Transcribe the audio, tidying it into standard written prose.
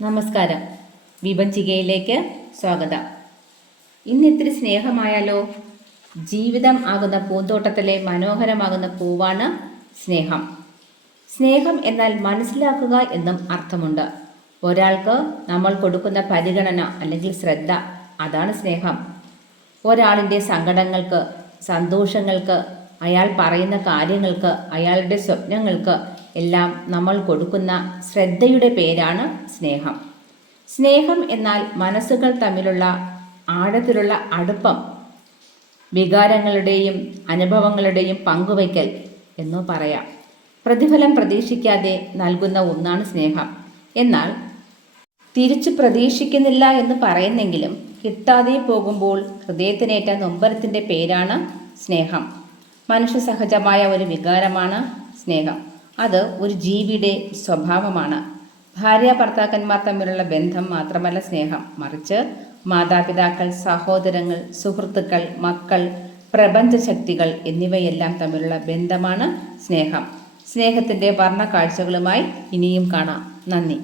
നമസ്കാരം. വിഭജികയിലേക്ക് സ്വാഗതം. ഇന്ന് ഇത്തിരി സ്നേഹമായാലോ? ജീവിതം ആകുന്ന പൂന്തോട്ടത്തിലെ മനോഹരമാകുന്ന പൂവാണ് സ്നേഹം. സ്നേഹം എന്നാൽ മനസ്സിലാക്കുക എന്നും അർത്ഥമുണ്ട്. ഒരാൾക്ക് നമ്മൾ കൊടുക്കുന്ന പരിഗണന അല്ലെങ്കിൽ ശ്രദ്ധ, അതാണ് സ്നേഹം. ഒരാളിൻ്റെ സങ്കടങ്ങൾക്ക്, സന്തോഷങ്ങൾക്ക്, അയാൾ പറയുന്ന കാര്യങ്ങൾക്ക്, അയാളുടെ സ്വപ്നങ്ങൾക്ക് എല്ലാം നമ്മൾ കൊടുക്കുന്ന ശ്രദ്ധയുടെ പേരാണ് സ്നേഹം. സ്നേഹം എന്നാൽ മനസ്സുകൾ തമ്മിലുള്ള ആഴത്തിലുള്ള അടുപ്പം, വികാരങ്ങളുടെയും അനുഭവങ്ങളുടെയും പങ്കുവയ്ക്കൽ എന്നു പറയാം. പ്രതിഫലം പ്രതീക്ഷിക്കാതെ നൽകുന്ന ഒന്നാണ് സ്നേഹം. എന്നാൽ തിരിച്ചു പ്രതീക്ഷിക്കുന്നില്ല എന്ന് പറയുന്നെങ്കിലും കിട്ടാതെ പോകുമ്പോൾ ഹൃദയത്തിനേറ്റ നൊമ്പരത്തിൻ്റെ പേരാണ് സ്നേഹം. മനുഷ്യ സഹജമായ ഒരു വികാരമാണ് സ്നേഹം. അത് ഒരു ജീവിയുടെ സ്വഭാവമാണ്. ഭാര്യ ഭർത്താക്കന്മാർ തമ്മിലുള്ള ബന്ധം മാത്രമല്ല സ്നേഹം, മറിച്ച് മാതാപിതാക്കൾ, സഹോദരങ്ങൾ, സുഹൃത്തുക്കൾ, മക്കൾ, പ്രപഞ്ചശക്തികൾ എന്നിവയെല്ലാം തമ്മിലുള്ള ബന്ധമാണ് സ്നേഹം. സ്നേഹത്തിൻ്റെ വർണ്ണ കാഴ്ചകളുമായി ഇനിയും കാണാം. നന്ദി.